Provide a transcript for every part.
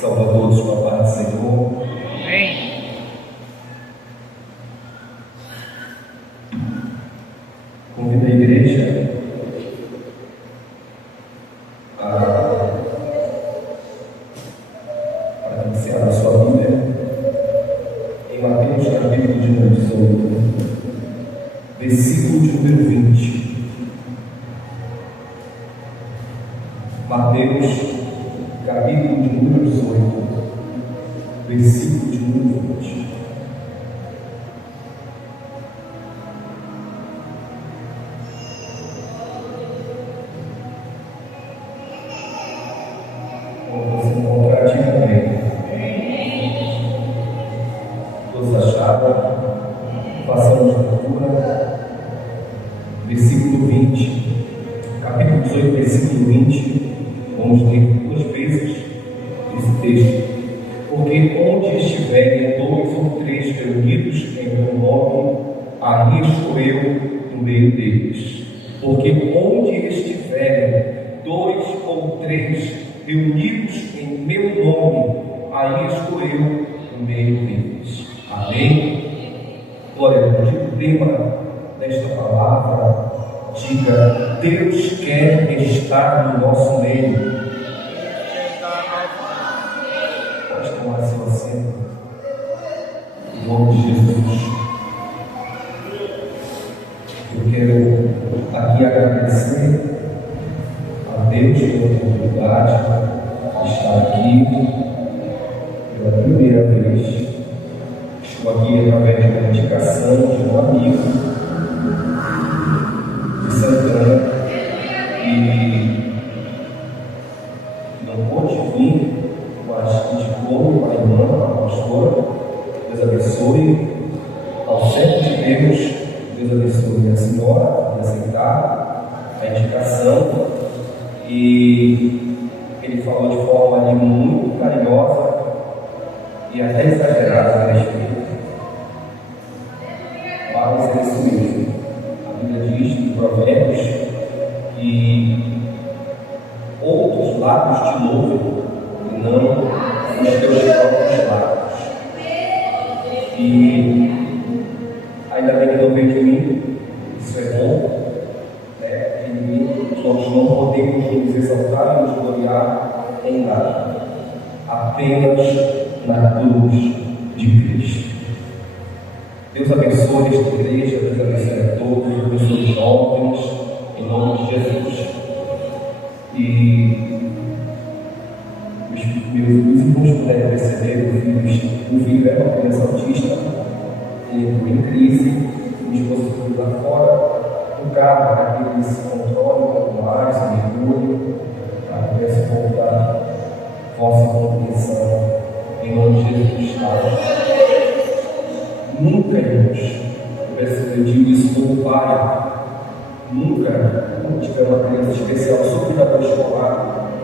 Salve a todos com a paz do Senhor. Amém. Convido a igreja para iniciar a sua Bíblia em Mateus capítulo de número 18, versículo de número 20. Mateus capítulo de número 18, versículo de número 20. Você encontrar aqui também. Todos acharam? Passamos a leitura. Versículo 20. Capítulo 18, versículo 20. Vamos ler duas vezes esse texto. Porque onde estiverem dois ou três reunidos em meu nome, aí estou eu no meio deles. Porque onde estiverem dois ou três reunidos em meu nome, aí estou eu no meio deles. Amém? Glória a Deus. O tema desta palavra, diga: Deus quer estar no nosso meio. Pode tomar seu assento. Em nome de Jesus. Eu quero aqui agradecer a Deus pela oportunidade de estar aqui pela primeira vez. Estou aqui através de uma indicação de um amigo de Santana e não pôde vir, mas indicou a irmã, a pastora. Deus abençoe. Ao certo de Deus, Deus abençoe a senhora de aceitar a indicação. E ele falou de forma ali muito carinhosa e até exagerada a respeito. Mas é isso mesmo. A Bíblia diz em Provérbios que outros lábios te louvem e não os teus próprios lábios. E ainda bem que não veio de mim, isso é bom. E nós não podemos nos exaltar e nos gloriar em nada, apenas na cruz de Cristo. Deus abençoe esta igreja, Deus abençoe a todos, Deus abençoe os jovens, em nome de Jesus. E meus irmãos puderam perceber, o filho é uma criança autista, ele entrou em crise, minha esposa foi lá fora. O carro, para que ele se controle um pouco mais, mergulhe, para que pudesse voltar vossa compreensão em nome de Jesus. Nunca, irmãos, eu digo isso como pai, nunca, quando tiver uma criança especial, sou cuidador escolar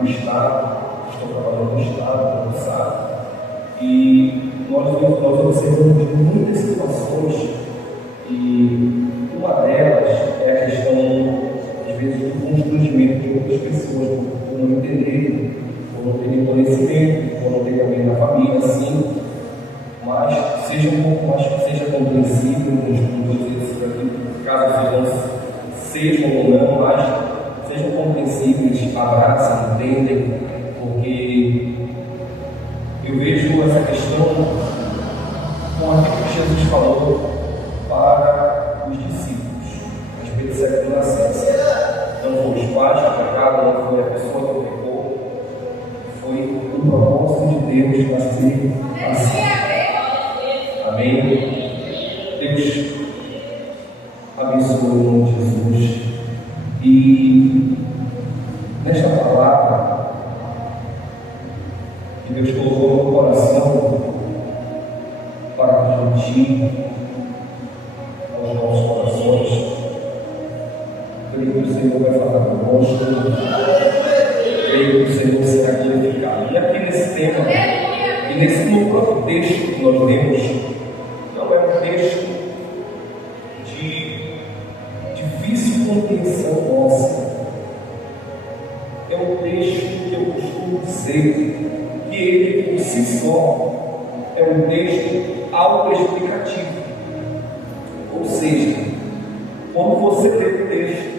do Estado, estou trabalhando no Estado, não sabe, e nós observamos muitas situações e uma delas é a questão, às vezes, do constrangimento de outras pessoas por não entenderem, por não terem conhecimento, por não terem alguém na família, assim. Mas seja um pouco mais, seja compreensível, não vou dizer isso aqui, caso sejam ou não, mas sejam compreensíveis, abraçam, entendem, porque eu vejo essa questão com aquilo que Jesus falou para os discípulos, a respeito de século nascença. Não foi os pais que pecaram, não foi a pessoa que pecou, foi o propósito de Deus nascer assim. Amém? Deus abençoe o nome de Jesus. E nesta palavra que Deus colocou no coração para transmitir aos nossos corações, creio que o Senhor vai falar conosco, creio que o Senhor será glorificado. E aqui nesse tema, e no próprio texto que nós lemos, não é um texto de difícil compreensão nossa. É um texto que eu costumo dizer que ele por si só é um texto autoexplicativo. Ou seja, quando você lê o texto,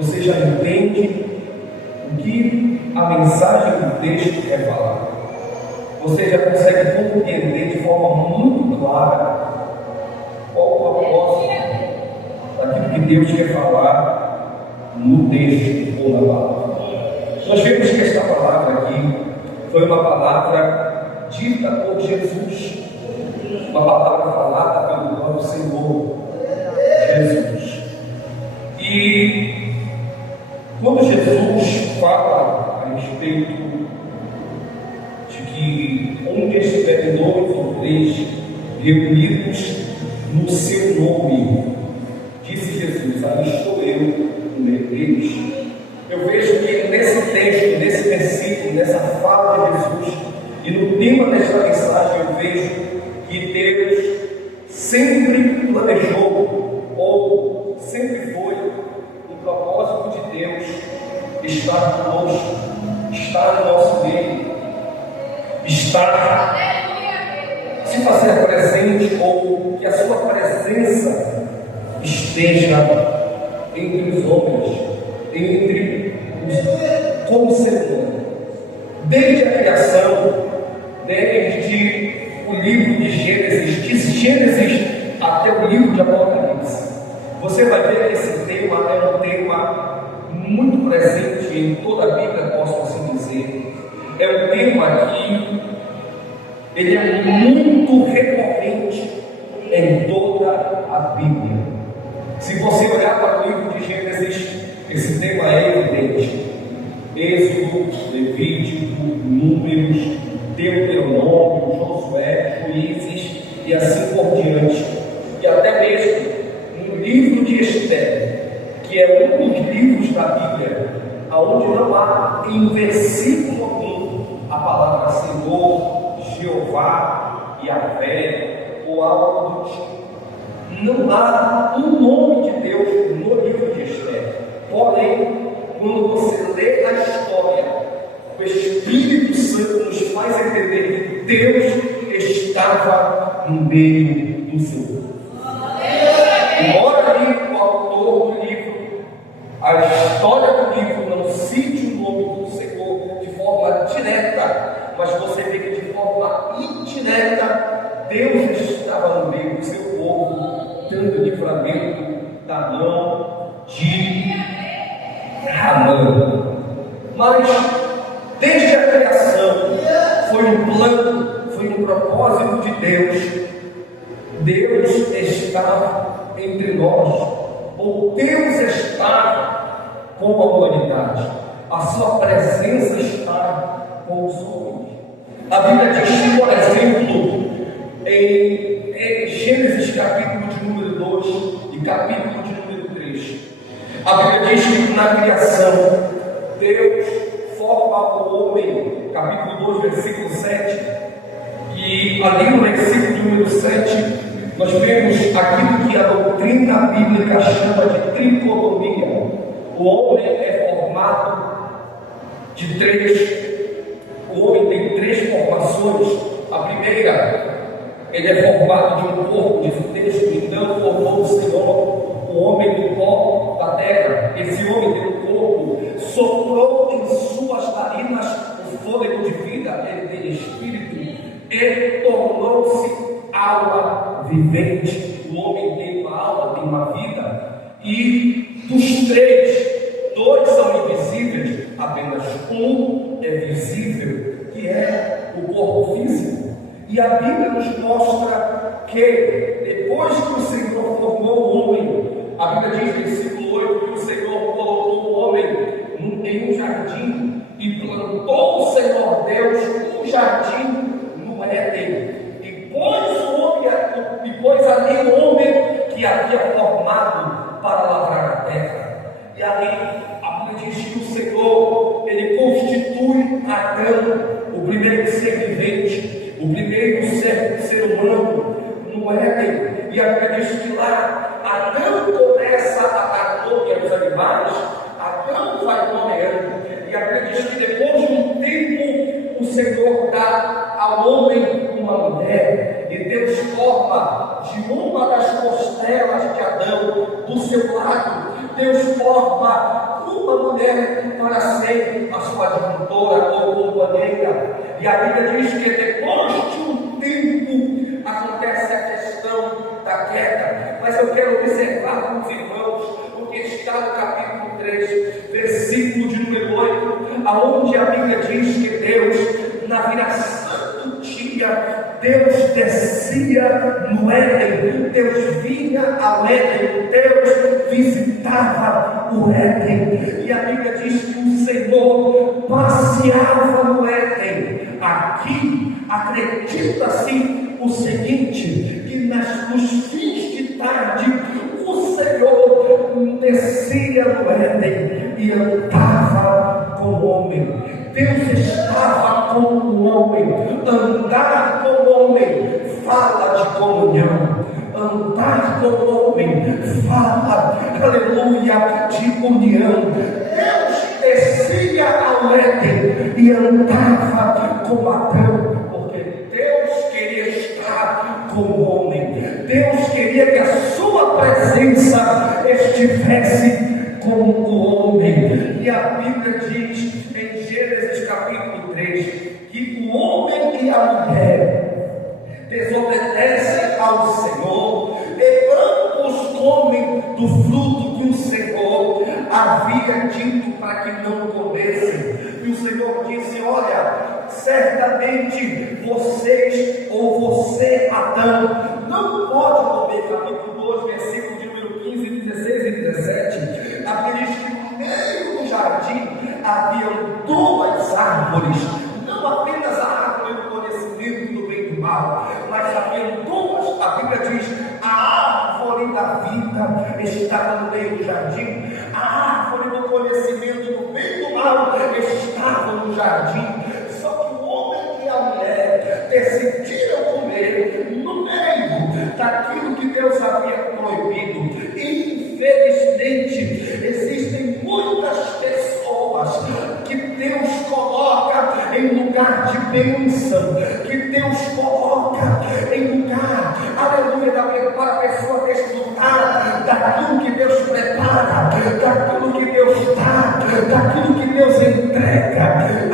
você já entende o que a mensagem do texto quer falar. Você já consegue compreender de forma muito clara qual o propósito daquilo que Deus quer falar no texto ou na palavra. Nós vemos que esta palavra aqui foi uma palavra dita por Jesus, uma palavra falada pelo próprio Senhor Jesus. E quando Jesus fala a respeito de que onde estiverem 2 ou 3 reunidos no seu nome, disse Jesus, ali estou eu no meio deles. Eu vejo que nesse texto, nesse versículo, nessa fala de Jesus e no tema desta mensagem, eu vejo que Deus sempre planejou, ou sempre foi o propósito de Deus estar conosco, estar no nosso meio, estar se fazer presente, ou que a sua presença esteja entre os homens, como ser humano. Desde a criação, desde o livro de Gênesis até o livro de Apocalipse, você vai ver que esse tema é um tema muito presente em toda a Bíblia, posso assim dizer. É um tema que ele é muito recorrente em toda a Bíblia. Se você olhar para o livro de Gênesis, esse tema é evidente. Êxodo, Levítico, Números, Deuteronômio, Josué, Juízes e assim por diante. E até mesmo no livro de Esther, que é um dos livros da Bíblia, onde não há em versículo algum a palavra Senhor, Jeová, Yahvé ou algo do tipo. Não há um nome de Deus no livro de Esther. Porém, quando você lê a história, o Espírito Santo nos faz entender que Deus estava no meio do seu povo. Embora ali o autor do livro, a história do livro não cite o nome do Senhor de forma direta, mas você vê que de forma indireta Deus estava no meio do seu povo, dando livramento da mão de Hamã. Mas desde a criação foi um plano, foi um propósito de Deus. Deus está entre nós, ou Deus está com a humanidade. A sua presença está com os homens. A Bíblia diz que, por exemplo, em Gênesis capítulo de número 2 e capítulo de número 3, a Bíblia diz que na criação Deus forma o homem, capítulo 2, versículo 7, e ali no versículo número 7 nós vemos aquilo que a doutrina bíblica chama de tricotomia. O homem é formado de 3. O homem tem 3 formações. A primeira, ele é formado de um corpo de texto, então formou o Senhor o homem do pó da terra. Esse homem tem um corpo, soprou em suas narinas o fôlego de vida, ele tem espírito, ele tornou-se alma vivente. O homem tem uma alma, tem uma vida, e dos 3, 2 são invisíveis, apenas um é visível, que é o corpo físico. E a Bíblia nos mostra que depois que o Senhor formou o homem, a Bíblia diz no versículo 8 que o Senhor colocou o homem em um jardim e plantou o Senhor Deus um jardim no Éden. E pôs ali o homem que havia formado para lavrar a terra. E ali a Bíblia diz que o Senhor, ele constitui Adão, o primeiro ser vivente, o primeiro ser humano no Éden. E a Bíblia diz que lá Adão começa a dar nome aos animais, Adão vai nomeando. E a Bíblia diz que depois de um tempo o Senhor dá ao homem uma mulher, e Deus forma de uma das costelas de Adão, do seu lado, Deus forma uma mulher para ser a sua adjutora ou companheira. E a Bíblia diz que depois de um tempo acontece a questão da queda. Mas eu quero observar com os irmãos o que está no capítulo 3, versículo de número 8, aonde a Bíblia diz que Deus, na viração do dia, Deus descia no Éden, Deus vinha ao Éden, Deus visitava o Éden, e a Bíblia diz que o Senhor passeava no Éden. Aqui acredita-se o seguinte, que nos fins de tarde o Senhor descia no Éden e andava com o homem. Deus estava com o homem. Andar com o homem fala de comunhão. Andar com o homem fala, aleluia, de união. Deus descia ao Éden e andava com Adão, porque Deus queria estar com o homem. Deus queria que a sua presença estivesse com o homem. E a Bíblia diz em Gênesis capítulo 3 que o homem e a mulher desobedecem ao Senhor e ambos comem do fruto que o Senhor havia dito para que não comessem. E o Senhor disse: olha, certamente vocês, ou você, Adão, não pode comer. Capítulo 2, versículo de número 15, 16 e 17. A Bíblia diz que no meio do jardim haviam duas árvores, não apenas a árvore do conhecimento do bem e do mal, mas haviam duas. A Bíblia diz: a árvore da vida estava no meio do jardim, a árvore do conhecimento do bem e do mal estava no jardim. Só que o homem e a mulher decidiram comer no meio daquilo que Deus havia proibido. E infelizmente existem muitas pessoas que Deus coloca em lugar de bênção, que Deus coloca em lugar, aleluia, para a pessoa desfrutar daquilo que Deus prepara, daquilo que Deus dá, daquilo que Deus entrega,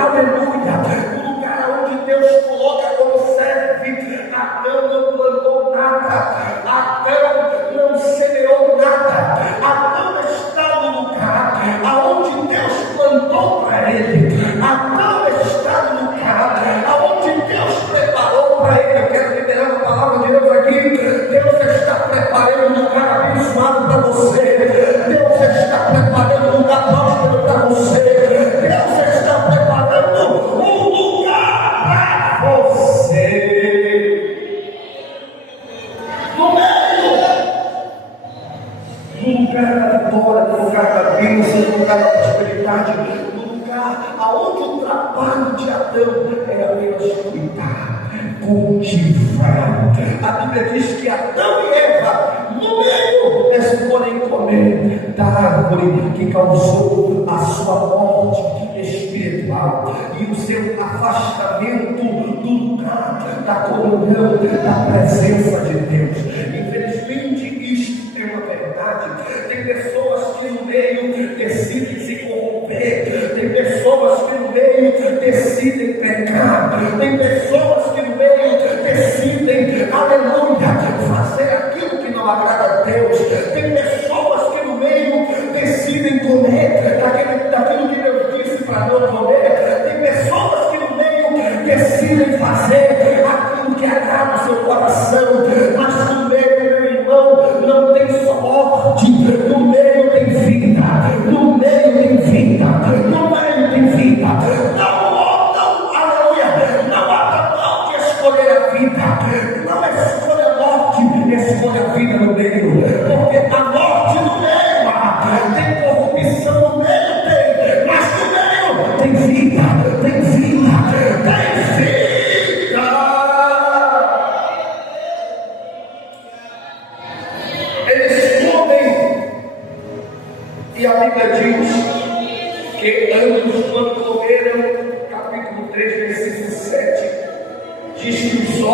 aleluia. O lugar onde Deus coloca como serve. Adão não plantou nada, Adão não semeou nada, Adão está no lugar aonde Deus plantou para ele. Adão está no lugar aonde Deus preparou para ele. Eu quero liberar a palavra de Deus aqui. Deus está preparando um lugar abençoado para você. Deus está preparando um lugar próspero para você. Deus está preparando um lugar para você. No lugar da vitória, no lugar da bênção, no lugar da prosperidade, no lugar aonde o trabalho de Adão era apenas cuidar, cultivar. A Bíblia diz que Adão e Eva, no meio, eles podem comer da árvore que causou a sua morte espiritual e o seu afastamento do lugar da comunhão, da presença de Deus. Infelizmente, isto é uma verdade. Tem pessoas que no meio decidem se corromper, tem pessoas que no meio decidem pecar, tem pessoas que no meio decidem, aleluia, fazer aquilo que não agrada a Deus, tem pessoas que no meio decidem comer daquilo que Deus disse para não comer, tem pessoas que no meio decidem fazer aquilo que agrada o seu coração, mas no meio, meu irmão, não tem só morte, no meio tem vida, no meio tem vida, no meio tem vida. Não, aleluia, não há mal de escolher a vida, não escolha a morte, escolha a vida no meio, porque a morte no meio tem corrupção, no meio tem, mas no meio tem vida, tem vida, tem vida.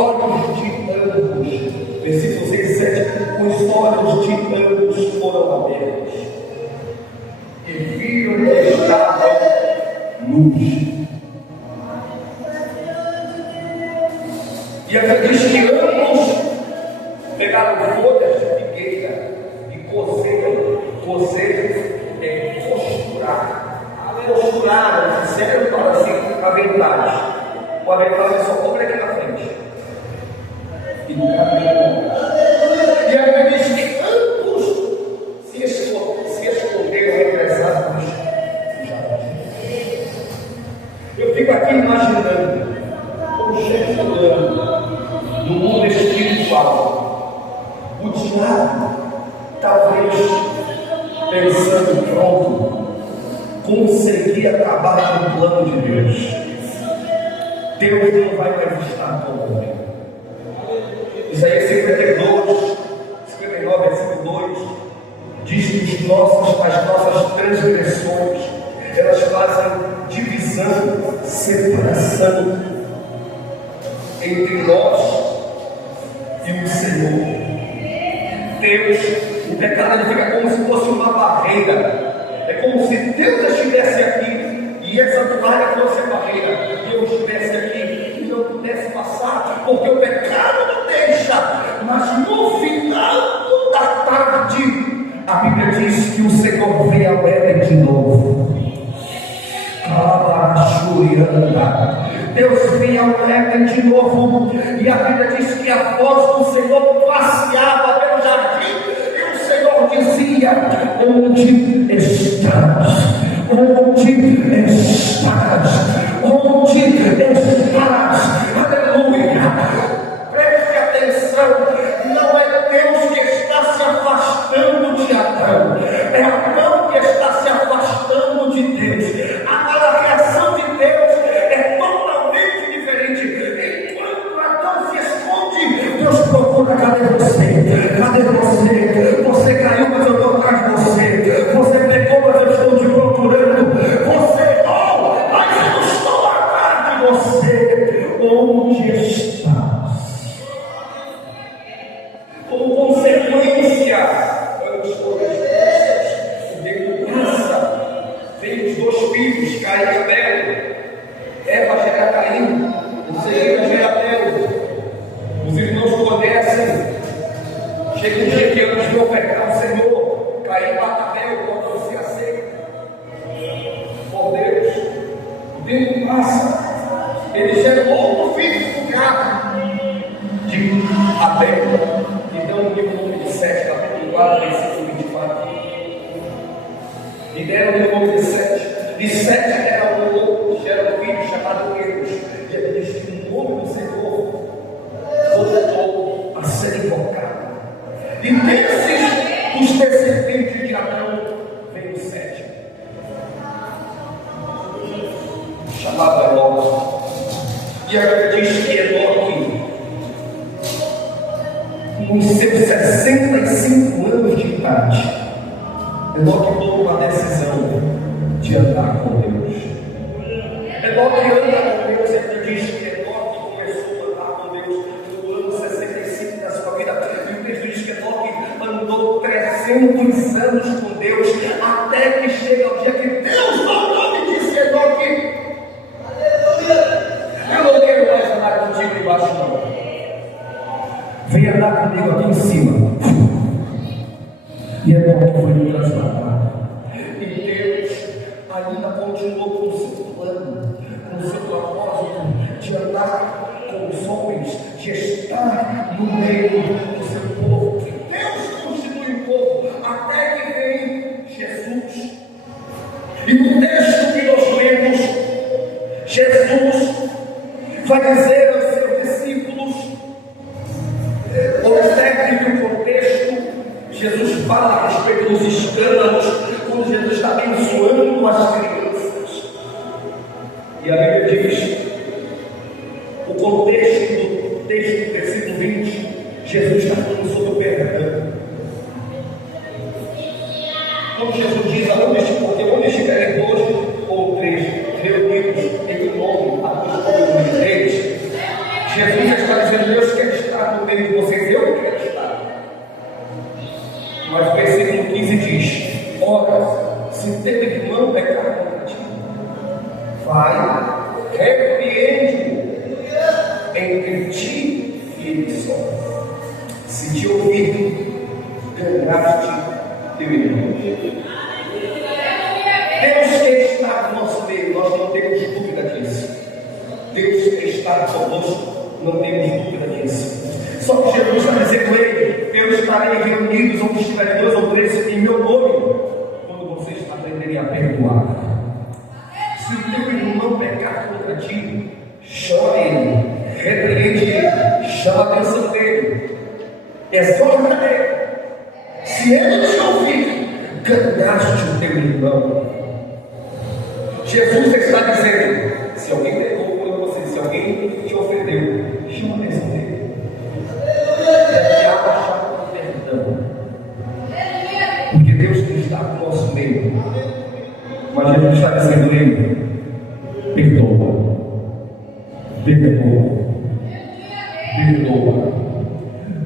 olhos de ambos, versículo 6 e 7, os olhos de ambos foram abertos e viram que estavam nus. E aqui diz que ambos pegaram folhas de figueira e cozeram. Cozer é costurar. Costuraram, fizeram para assim aventais. O avental é só cobre aqui na frente. E no cabelo. E a Bíblia diz que ambos se esconderam entre as árvores do jardim. Eu fico aqui imaginando como chegando no mundo espiritual. O diabo talvez pensando, pronto, consegui acabar com o plano de Deus. Deus não vai mais estar com o homem. Isaías 59, versículo 2 diz que as nossas transgressões, elas fazem divisão, separação entre nós e o Senhor. Deus, o pecado fica como se fosse uma barreira. É como se Deus estivesse aqui e essa toalha fosse a barreira. Deus estivesse aqui e não pudesse passar, porque o pecado não deixa. Mas no final da tarde, a Bíblia diz que o Senhor veio ao Éden de novo. Deus veio ao Éden de novo, e a Bíblia diz que a voz do Senhor passeava pelo jardim, e o Senhor dizia: onde estás? Onde estás? Onde estás? Aleluia! Preste atenção, não é Deus que está se afastando de Adão, é Adão que está se afastando de Deus. Agora a reação de Deus é totalmente diferente. Enquanto Adão se esconde, Deus procura: cadê você? Cadê você? Você caiu, mas eu estou atrás de você. Você pegou, mas eu estou te procurando. Você errou, mas eu estou atrás de você. Onde estás? Como consequência, veio os dois filhos, Caim e Abel. Eva gera Caim, o Senhor gera Abel. Os irmãos conhecem. Chega um dia que eles vão pecar o Senhor. Caim mata Abel, quando se aceita por Deus. O tempo passa. Ele gera outro filho do gato de Abel. Então, no livro de 7, capítulo 4, versículo 24. E deram o nome de Sete. De Sete era um outro, gera um filho chamado Enos. E ele diz que o nome do Senhor voltou a ser invocado. E desses, os descendentes de Adão, veio Sete, chamado Enoque. E a Bíblia diz que Enoque, com os seus 65 anos de idade, Enoque tomou uma decisão de andar com Deus. Enoque anda com Deus. Ele diz que Enoque começou a andar com Deus no ano 65 da sua vida. E o texto diz que Enoque andou 300 anos com Deus, até que chega o dia que Deus falou e disse: Enoque, eu não quero mais andar contigo embaixo, não. Vem andar comigo aqui em cima. E Enoque foi me transformado. E Deus ainda continuou com o seu plano, com o seu propósito de andar com os homens, de estar no meio do seu povo. Deus constitui o povo até que vem Jesus. E no texto que nós lemos, Jesus vai dizer aos seus discípulos, observe o contexto. Jesus fala a respeito dos escândalos, quando Jesus está abençoando as crianças. E a Bíblia diz, o contexto do texto, versículo 20, Jesus está falando sobre o perdão. Quando Jesus diz, porque onde estiverem dois ou três reunidos em nome, a dois ou três, Jesus está dizendo: Se teu irmão pecar contra ti, vai, repreende-o entre ti e ele só. Se te ouvir, ganhaste teu irmão. Deus quer estar no nosso meio, nós não temos dúvida disso. Deus quer estar conosco, não temos dúvida disso. Só que Jesus está dizendo: ei, eu estarei reunidos onde estiverem 2 ou 3 em meu nome, quando vocês aprenderem a perdoar. Se o teu irmão pecar contra ti, chama ele, repreende ele, chama a atenção dele, exorta ele. Se ele te ouvir, ganhaste o teu irmão. Jesus está dizendo: se alguém pecou contra você, se alguém te ofendeu, chama a atenção dele. Porque Deus está no nosso meio. Mas Jesus está dizendo: ele perdoa, perdoa, perdoa.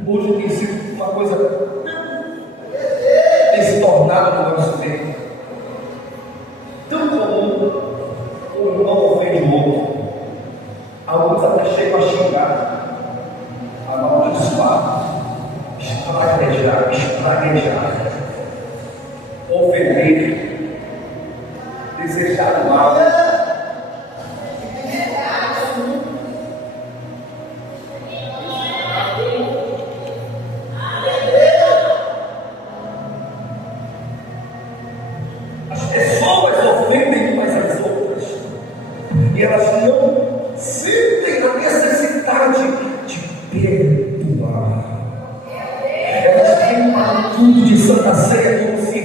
Hoje tem sido uma coisa, tem se tornado no nosso meio tão comum. O irmão ofende o outro, alguns até chegam a xingar, a amaldiçoar, espraguejar, ofender, desejar mal. As pessoas ofendem umas às outras e elas não sentem a necessidade de perdoar. Elas têm um culto de Santa Ceia como se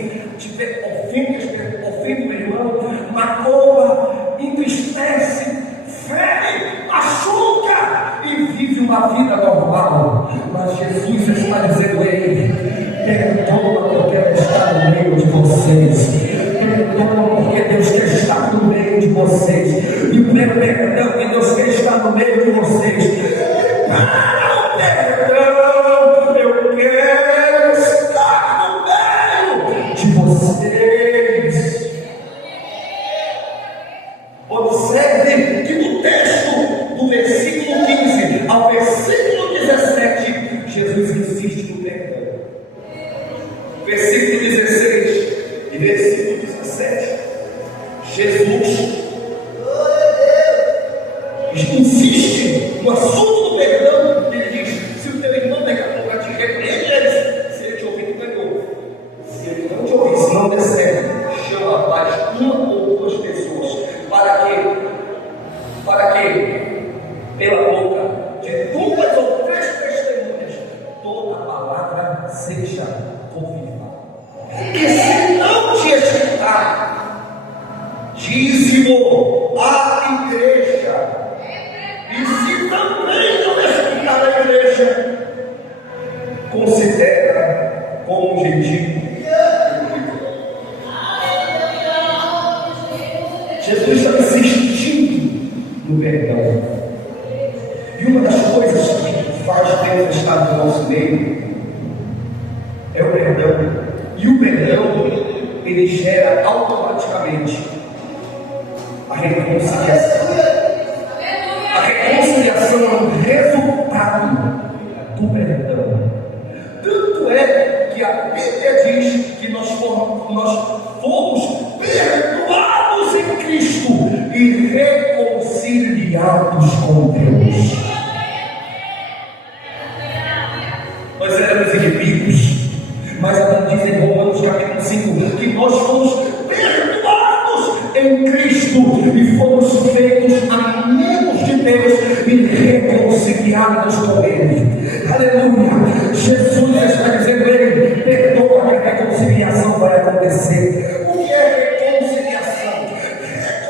ofende o irmão, magoa, entristece, fere, machuca e vive uma vida normal. Mas Jesus está dizendo: ei, perdoa, eu quero estar no meio de vocês. Perdoa, porque Deus quer estar no meio de vocês. E o meu perdão, que Deus quer estar no meio de vocês. Para o perdão, eu quero estar no meio de vocês. Observe que no texto do versículo 15 ao versículo 17, Jesus insiste no perdão. Versículo 16 e versículo 17, Jesus insiste no assunto do perdão. Ele diz: se o teu irmão pecar contra ti, repreende ele. Se ele te ouvir, tu ganhou. Se ele não te ouvir, se não der certo, chama mais uma ou duas pessoas. Para que pela boca de 2 ou 3 testemunhas toda a palavra seja confirmada. E se não te escutar, dízimo à igreja. E se também não escutar a igreja, considera como um gentil. Jesus está insistindo no perdão. E uma das coisas que faz Deus estar no nosso meio é o perdão. E o perdão, ele gera automaticamente a reconciliação. A reconciliação é um resultado do perdão. Tanto é que a Bíblia diz que nós fomos perdoados em Cristo e reconciliados com Deus. Nós éramos inimigos, mas a Bíblia diz em Romanos capítulo 5 que nós fomos perdoados em Cristo e fomos feitos amigos de Deus e reconciliados com Ele. Aleluia! Jesus está dizendo: ele perdoa, que a reconciliação vai acontecer. O que é reconciliação?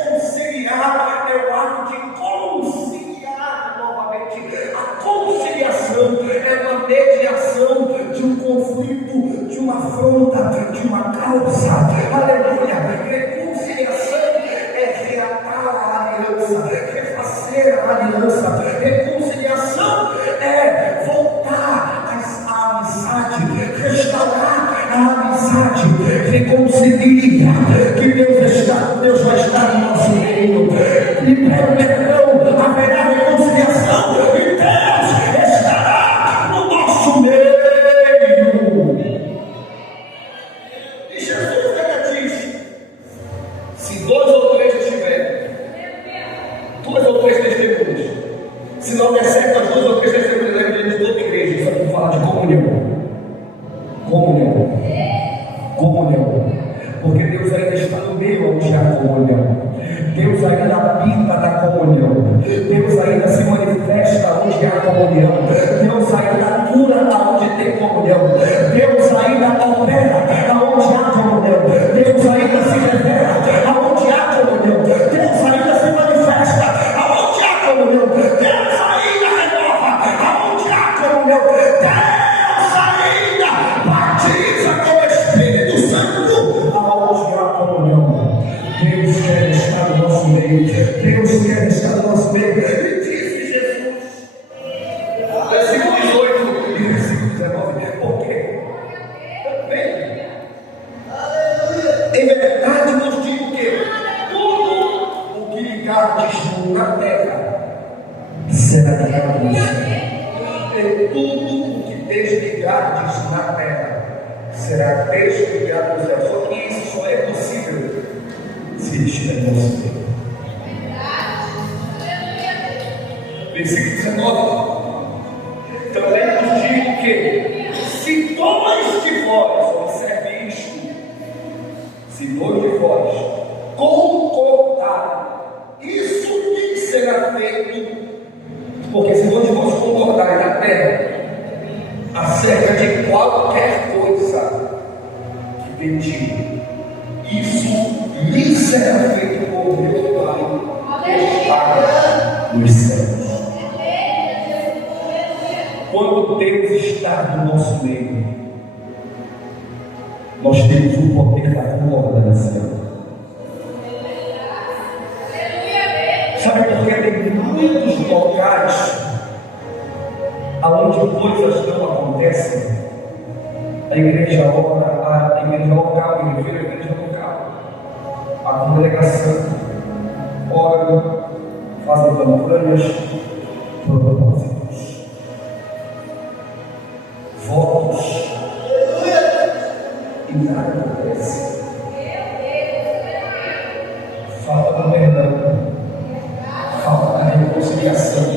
Reconciliar é o ato de conciliar novamente. A conciliação é uma mediação de um conflito, de uma afronta, de uma causa. Aleluia! Reconciliação é reatar a aliança, refazer a aliança. Reconciliação é voltar à amizade, restaurar a amizade. Reconcilia libera o perdão, haverá reconciliação, e Deus estará no nosso meio. E Jesus ainda diz: se dois ou três estiverem, duas ou três testemunhas, se não der certo as duas ou três testemunhas, leva diante de toda a igreja. Isso aqui fala de comunhão. Comunhão. Comunhão. Porque Deus ainda está no meio onde há comunhão. Deus ainda habita na comunhão. Deus ainda se manifesta onde há comunhão. Deus ainda cura onde tem comunhão. Deus ainda opera onde há comunhão. Deus ainda se revela onde há comunhão. Deus ainda se manifesta onde há comunhão. Deus ainda renova onde há comunhão. Deus ainda batiza com o Espírito Santo aonde há comunhão. Deus quer estar no nosso meio. Deus quer estar no nosso meio. E disse Jesus, versículo 18 e versículo 19, porque também, em verdade nos digo que tudo o que ligardes na terra será ligado no céu. E tudo o que desligardes na terra será desligado no céu. Só que isso só é possível se ele estiver no nosso meio. Versículo 19. Também vos digo que se dois de vós, observe isto, se dois de vós concordarem, isso que será feito, porque se dois de vós concordarem na terra acerca de qualquer coisa que pedirem, isso lhe será feito por meu Pai que está nos céus. Quando Deus está no nosso meio, nós temos o poder da concordância. Sabe por que tem muitos locais onde coisas não acontecem? A igreja ora, a igreja local, a igreja local, a congregação ora, fazem campanhas, propósitos, votos, e nada acontece. Falta do perdão, falta da reconciliação,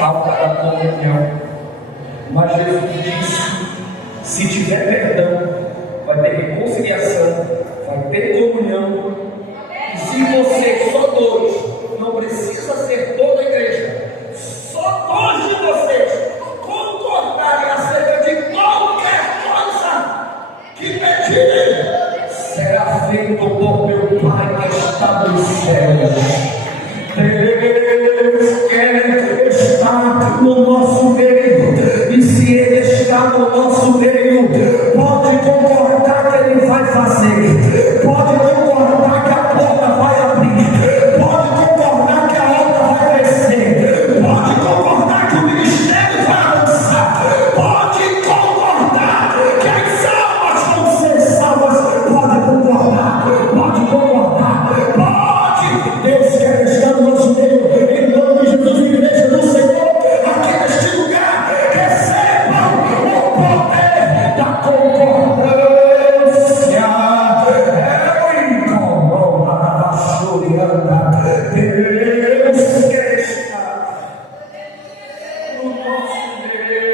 falta da comunhão. Mas Jesus disse: se tiver perdão, vai ter reconciliação, vai ter comunhão. E se você, só dois, não precisa ser toda a igreja, só dois de vocês concordarem acerca de qualquer coisa que pedirem, será feito por meu Pai que está nos céus. Deus quer estar no nosso meio, e se Ele está no nosso meio, pode concordar que Ele vai fazer, pode concordar que a porta vai abrir, pode concordar que a obra vai crescer, pode concordar que o ministério vai avançar, pode concordar que as almas vão ser salvas, pode concordar, pode concordar, pode. Deus quer estar no nosso meio, em nome de Jesus, igreja do Senhor, aqui neste lugar, recebam o poder da concordância. Deus quer estar no nosso meio.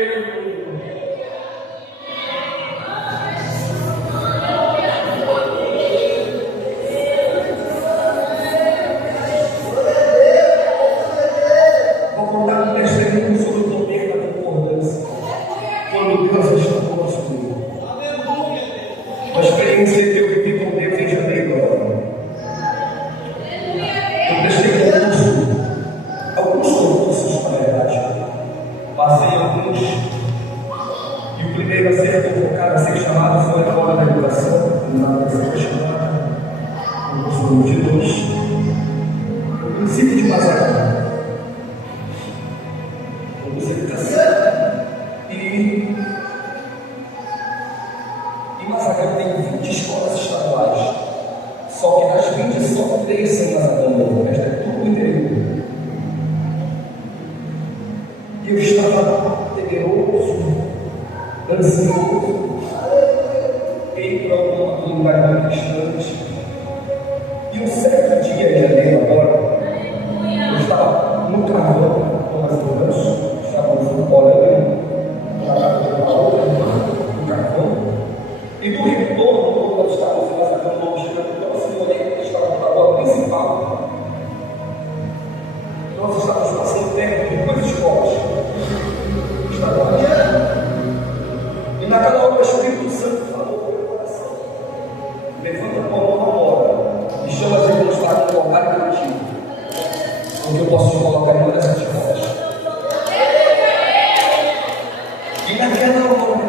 Vou contar um testemunho sobre o poder da concordância. Quando Deus está no nosso meio. Uma experiência que eu vivi com Deus em janeiro agora. Eu prestei alguns concursos, na verdade. Passei alguns. E o primeiro a ser convocado, a ser chamado, foi a hora da educação. Na foi chamado. Concurso número 2. No município de Mazarão. Concurso de educação. E Mazarão tem 20 escolas estaduais. Só que das 20, só 3 são Mazarão. O resto é tudo ansioso, ir para algum lugar muito distante. E um certo dia em janeiro agora, eu estava no carvão com as irmãs, estávamos orando na outra do carvão, e do retorno, quando nós estávamos fazendo longe, então assim, eu olhei que estava na rua principal. Nós estávamos passando perto de duas escolas. E naquela hora o Espírito Santo falou no meu coração: levanta a tua mão agora e chama as irmãs para colocar contigo, onde eu posso te colocar em uma dessas escolas. E naquela hora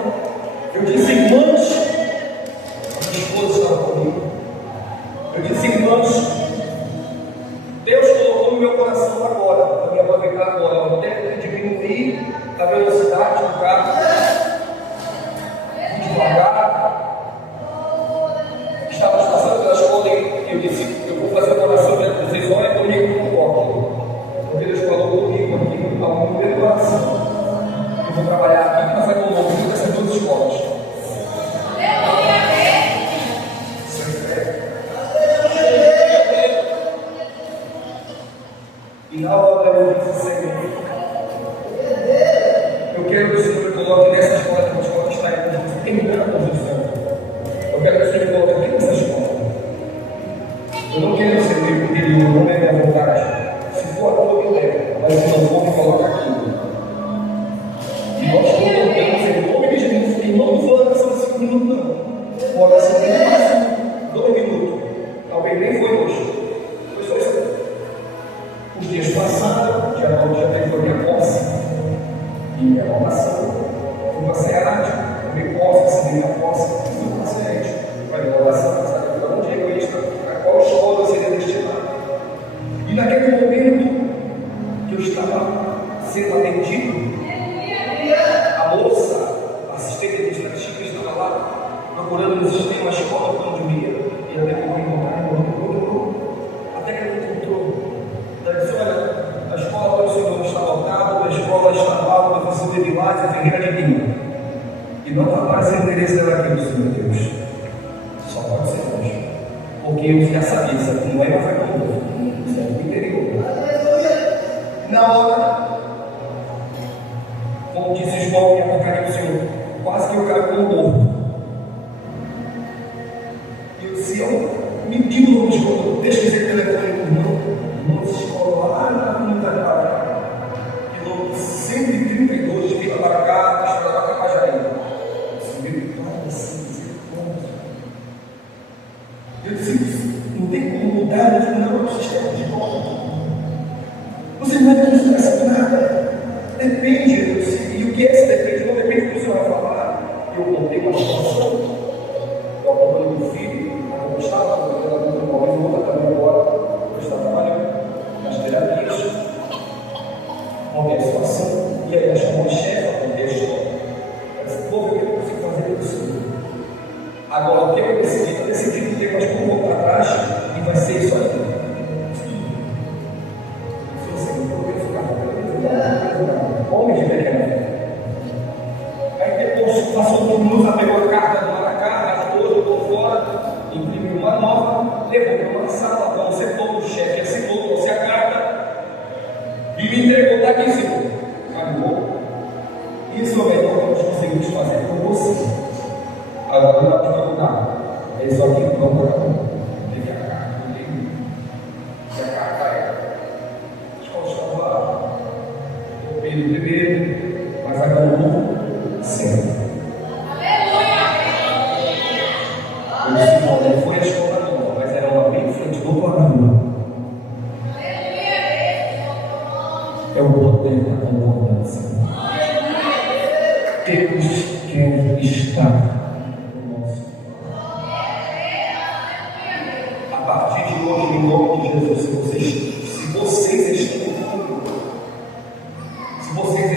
eu disse: irmãs, a minha esposa estava comigo. Eu disse: irmãs, Deus colocou no meu coração agora, para me aproveitar agora. Eu tenho que diminuir a velocidade do carro, devagar. Estava passando pela escola e eu disse: eu vou fazer uma oração para vocês, olhem comigo no toque. Porque Deus falou comigo aqui no meu coração. Eu vou trabalhar aqui para fazer um movimento dessas duas escolas. E na hora eu disse: Senhor, eu quero que o Senhor me coloque nessa escola, que a escola está em muita condição. Eu quero que o Senhor me coloque aqui nessa escola. Eu não quero ser meio interior, não é minha vontade. Se for a tua, eu levo, mas se não for, me coloca aqui. E nós colocamos em nome de Jesus, em nome de oração de 5 minutos, não. Uma oração de máximo 2 minutos. Talvez nem foi hoje. Foi só isso. Os dias passaram, dia 9 já teve minha posse e minha formação. Fui para Ceará, tomei posse, assinei a posse, fui para a sede. Falei: a oração passada para onde é egoísta, a qual escola eu seria destinado. E naquele momento que eu estava sendo atendido, a moça, a assistente administrativa, estava lá procurando no sistema uma escola para onde eu ia, e até que eu encontrei, até que ela encontrou. Ela disse: olha, a escola para o senhor está lotada, a escola estadual da Oficina de Vilares e Ferreira de Lima. E não está aparecendo o endereço dela aqui, Senhor Deus. Só pode ser hoje. Porque eu já sabia, isso não é mais frequente, isso é do interior. Na hora, como disse João em Apocalipse, quase que eu caio como morto. E eu disse: eu menti no nome, quando eu pesquisei o telefone do irmão, uma escola lá na comunidade de Pará, quilômetro 132 de Vila Baracá, estrada para Capajaí. Eu disse: não tem como mudar, eu disse: não, o sistema de volta. Você não é consideração nada. Depende, eu disse, e o que é esse depende? Não depende do que o senhor vai falar. Eu contei uma situação, eu acompanhei meu filho, eu estava trabalhando no momento, outra também agora, eu estava trabalhando nas terapias, contei a situação, e aí achou uma chefe, contei a história. Eu disse: pô, o que eu consigo fazer isso? Agora, o que eu decidi? Eu decidi não ter mais como voltar atrás, e vai ser isso aí. Homem de pequena fé. Aí depois passou todo mundo, pegou a carta do Maracá, rasgou, jogou fora, imprimiu uma nova, levou para uma sala, para o setor do chefe, assinou, trouxe a carta e me entregou daqui em cima. Acabou. Isso é o melhor que nós conseguimos fazer com você. Agora não dá para perguntar. É isso aqui que vamos para cá. Teve a carta, eu li. E a carta é: a escola estava lá. Ele primeiro, mas agora o sempre. Eu disse: não foi a escola nova, mas era uma bem em frente do Guarani. É o poder da concordância. Deus quer estar no nosso. A partir de hoje, em nome de Jesus, se vocês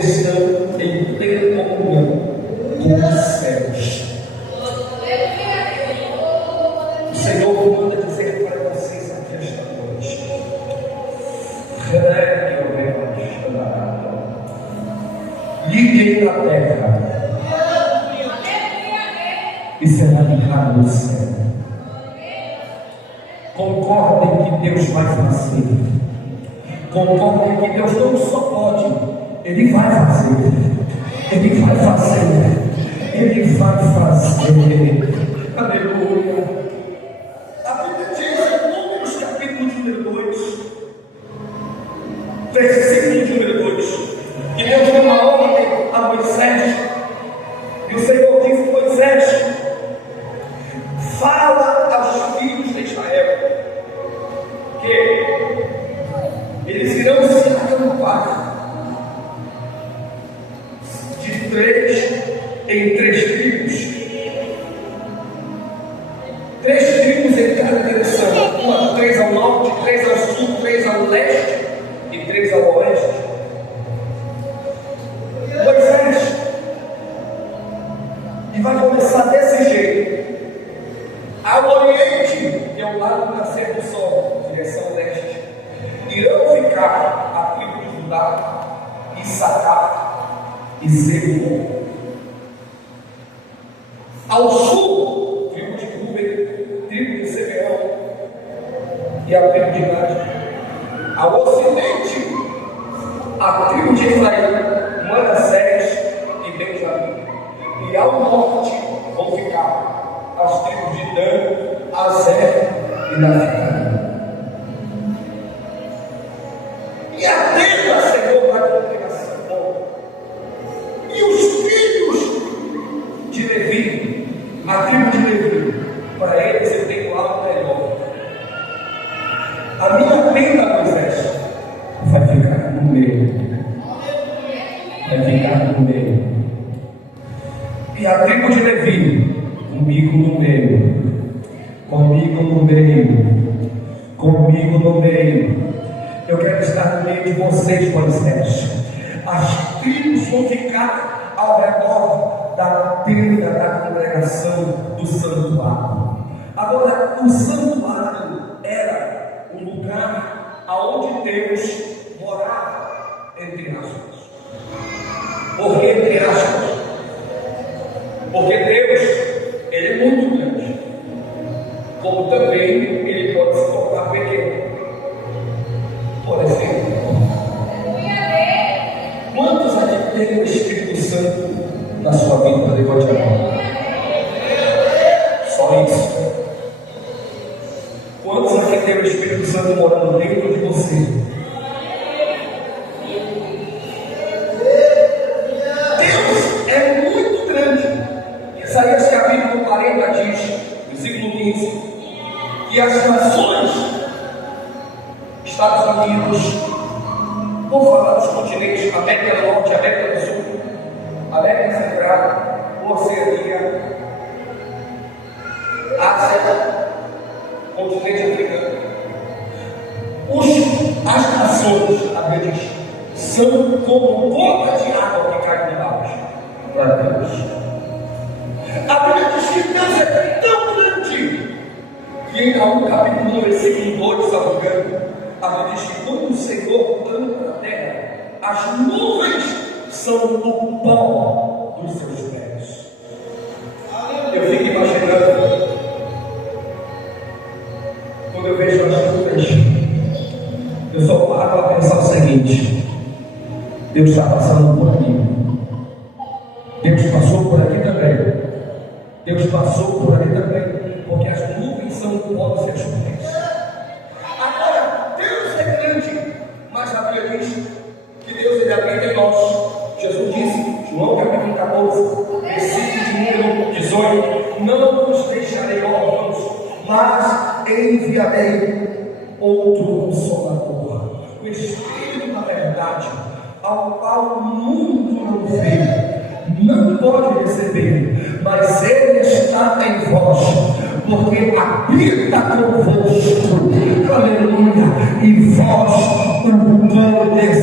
estão em plena comunhão com os céus, o Senhor manda dizer para vocês aqui esta noite: liguem na terra e será ligado no céu. Concordem que Deus vai fazer. Concordem que Deus não só pode, Ele vai fazer. Ele vai fazer. Ele vai fazer. Aleluia. A Bíblia diz em Números capítulo número 2, versículo número 2, que Deus deu uma ordem a Moisés, e o Senhor disse: Moisés, fala aos filhos de Israel que eles irão se acampar de 3 em 3 tribos. 3 tribos em cada direção, 3 ao norte, 3 ao sul, 3 ao leste e 3 ao oeste. Moisés, e vai começar desse jeito. Ao oriente, que é o lado do nascer do sol, direção leste, irão ficar a tribo de Judá, Issacar e Zebulon. Ao sul, tribo de Rúben, tribo de Simeão e a tribo de Gad. Ao ocidente, a tribo de Efraim, Manassés e Benjamim. E ao norte vão ficar as tribos de Dan, Azer e Naftali. E a terra, Senhor, vai congregação. E os filhos de Levi, a tribo de Levi, para eles eu tenho algo melhor. A minha tenda, Moisés, vai ficar no meio. Vai ficar no meio. E a tribo de Levi, comigo no meio. Comigo no meio. Comigo no meio. Eu quero estar no meio de vocês, Moisés. As tribos vão ficar ao redor da tenda da congregação do santuário. Agora, o santuário era o lugar aonde Deus morava, entre aspas. Por que entre aspas? Porque Deus, Ele é muito grande, como também Ele pode se tornar pequeno. Por exemplo, quantos aqui têm o Espírito Santo na sua vida? Levante a mão. Só isso. Quantos aqui têm o Espírito Santo morando dentro de você? Deus é muito grande. Isaías capítulo 40 diz, versículo 15, que as nações, Estados Unidos, vou falar dos continentes, América do Norte, América do Sul, América Central, Oceania, Ásia, continente africano. As nações, a Bíblia diz, são como gota de água que cai no balde para Deus. A Bíblia diz que Deus é tão grande que em Naum capítulo 1, versículo 2, salvo engano, a Bíblia diz que quando o Senhor anda na terra, as nuvens são do pó dos seus pés. Eu fico imaginando, quando eu vejo as nuvens, eu só paro para pensar o seguinte: Deus está passando por aqui. Deus passou por aqui também. Deus passou por aqui também, porque as nuvens são o pó dos seus pés. Agora, Deus é grande, mas a Bíblia diz que Deus ele habita em nós. Jesus disse, João capítulo 14, versículo de número 18: não vos deixarei órfãos, mas enviarei outro Consolador, o Espírito da verdade, ao qual o mundo não vê, não pode receber, mas Ele está em vós, porque habita convosco, aleluia, e vós o conhecereis.